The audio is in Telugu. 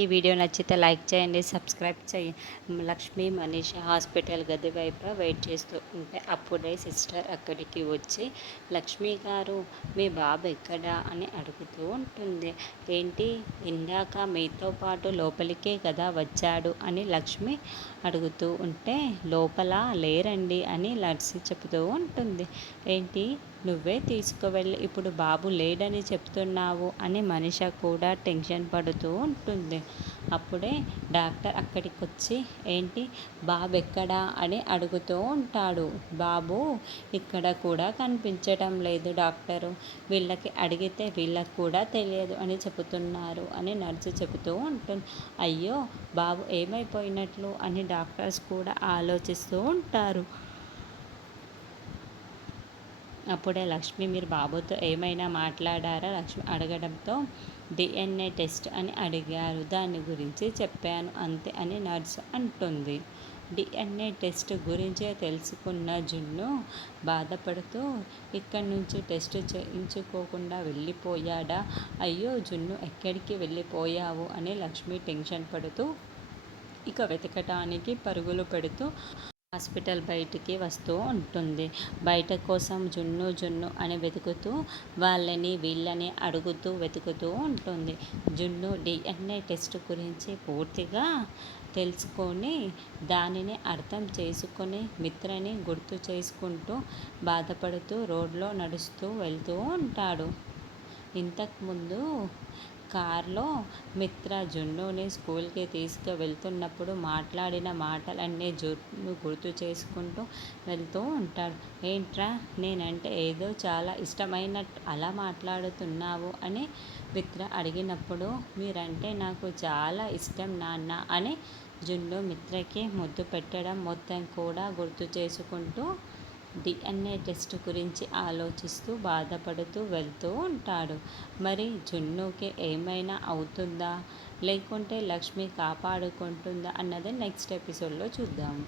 ఈ వీడియో నచ్చితే లైక్ చేయండి, సబ్స్క్రైబ్ చేయండి. లక్ష్మి మనీష హాస్పిటల్ గది వైపు వెయిట్ చేస్తూ ఉంటే అప్పుడే సిస్టర్ అక్కడికి వచ్చి లక్ష్మి గారు మీ బాబు ఎక్కడా అని అడుగుతూ ఉంటుంది. ఏంటి ఇందాక మీతో పాటు లోపలికే కదా వచ్చాడు అని లక్ష్మి అడుగుతూ ఉంటే లోపల లేరండి అని నర్సి చెబుతూ ఉంటుంది. ఏంటి నువ్వే తీసుకువెళ్ళి ఇప్పుడు బాబు లేడని చెప్తున్నావు అని మనిష కూడా టెన్షన్ పడుతూ ఉంటుంది. అప్పుడే డాక్టర్ అక్కడికి వచ్చి ఏంటి బాబు ఎక్కడా అని అడుగుతూ ఉంటాడు. బాబు ఇక్కడ కూడా కనిపించటం లేదు డాక్టరు, వీళ్ళకి అడిగితే వీళ్ళకి కూడా తెలియదు అని చెబుతున్నారు అని నర్సు చెబుతూ ఉంటుంది. అయ్యో బాబు ఏమైపోయినట్లు అని డాక్టర్స్ కూడా ఆలోచిస్తూ ఉంటారు. అప్పుడే లక్ష్మి మీరు బాబుతో ఏమైనా మాట్లాడారా లక్ష్మి అడగడంతో డిఎన్ఏ టెస్ట్ అని అడిగారు, దాని గురించి చెప్పాను అంతే అని నర్స్ అంటుంది. డిఎన్ఏ టెస్ట్ గురించే తెలుసుకున్న జున్ను బాధపడుతూ ఇక్కడి నుంచి టెస్ట్ చేయించుకోకుండా వెళ్ళిపోయాడా, అయ్యో జున్ను ఎక్కడికి వెళ్ళిపోయావు అని లక్ష్మి టెన్షన్ పడుతూ ఇక వెతకటానికి పరుగులు పెడుతూ హాస్పిటల్ బయటికి వస్తూ ఉంటుంది. బయట కోసం జున్ను జున్ను అని వెతుకుతూ వాళ్ళని వీళ్ళని అడుగుతూ వెతుకుతూ ఉంటుంది. జున్ను డిఎన్ఏ టెస్ట్ గురించి పూర్తిగా తెలుసుకొని దానిని అర్థం చేసుకొని మిత్రని గుర్తు చేసుకుంటూ బాధపడుతూ రోడ్లో నడుస్తూ వెళ్తూ ఉంటాడు. ఇంతకుముందు కార్లో మిత్ర జున్నుని స్కూల్కి తీసుకువెళ్తున్నప్పుడు మాట్లాడిన మాటలన్నీ జున్ను గుర్తు చేసుకుంటూ వెళ్తూ ఉంటాడు. ఏంట్రా నేనంటే ఏదో చాలా ఇష్టమైనట్టు అలా మాట్లాడుతున్నావు అని మిత్ర అడిగినప్పుడు మీరంటే నాకు చాలా ఇష్టం నాన్న అని జున్ను మిత్రకి ముద్దు పెట్టడం మొత్తం కూడా గుర్తు చేసుకుంటూ డిఎన్ఏ టెస్ట్ గురించి ఆలోచిస్తూ బాధపడుతూ వెళ్తూ ఉంటాడు. మరి జున్నుకి ఏమైనా అవుతుందా లేకుంటే లక్ష్మి కాపాడుకుంటుందా అన్నది నెక్స్ట్ ఎపిసోడ్లో చూద్దాము.